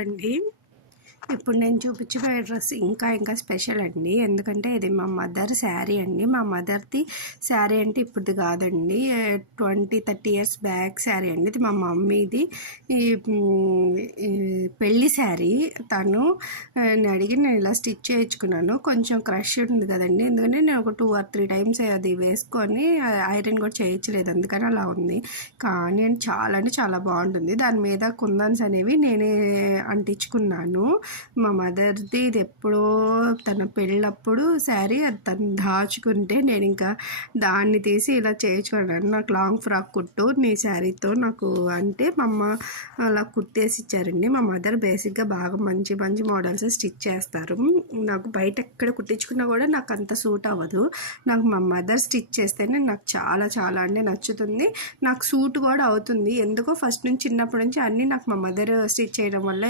అండి. ఇప్పుడు నేను చూపించబోయే డ్రెస్ ఇంకా స్పెషల్ అండి. ఎందుకంటే ఇది మా మదర్ శారీ అండి. మా మదర్ది శారీ అంటే ఇప్పుడుది కాదండి, 20-30 ఇయర్స్ బ్యాక్ శారీ అండి. ఇది మా మమ్మీది ఈ పెళ్ళి శారీ. తను అడిగి నేను ఇలా స్టిచ్ చేయించుకున్నాను. కొంచెం క్రష్ ఉంది కదండి, ఎందుకంటే నేను ఒక 2 or 3 టైమ్స్ అది వేసుకొని ఐరన్ కూడా చేయించలేదు, అందుకని అలా ఉంది. కానీ చాలా అంటే చాలా బాగుంటుంది. దాని మీద కుందన్స్ అనేవి నేనే అంటించుకున్నాను. మా మదర్ది ఇది ఎప్పుడో తన పెళ్ళప్పుడు శారీ, అది తను దాచుకుంటే నేను ఇంకా దాన్ని తీసి ఇలా చేయించుకున్నాను. నాకు లాంగ్ ఫ్రాక్ కుట్టు నీ శారీతో నాకు అంటే మా అమ్మ అలా కుట్టేసి ఇచ్చారండి. మా మదర్ బేసిక్గా బాగా మంచి మంచి మోడల్స్ స్టిచ్ చేస్తారు. నాకు బయట ఎక్కడ కుట్టించుకున్నా కూడా నాకు అంత సూట్ అవ్వదు. నాకు మా మదర్ స్టిచ్ చేస్తేనే నాకు చాలా చాలా అంటే నచ్చుతుంది. నాకు సూట్ కూడా అవుతుంది. ఎందుకో ఫస్ట్ నుంచి చిన్నప్పటి నుంచి అన్నీ నాకు మా మదర్ స్టిచ్ చేయడం వల్ల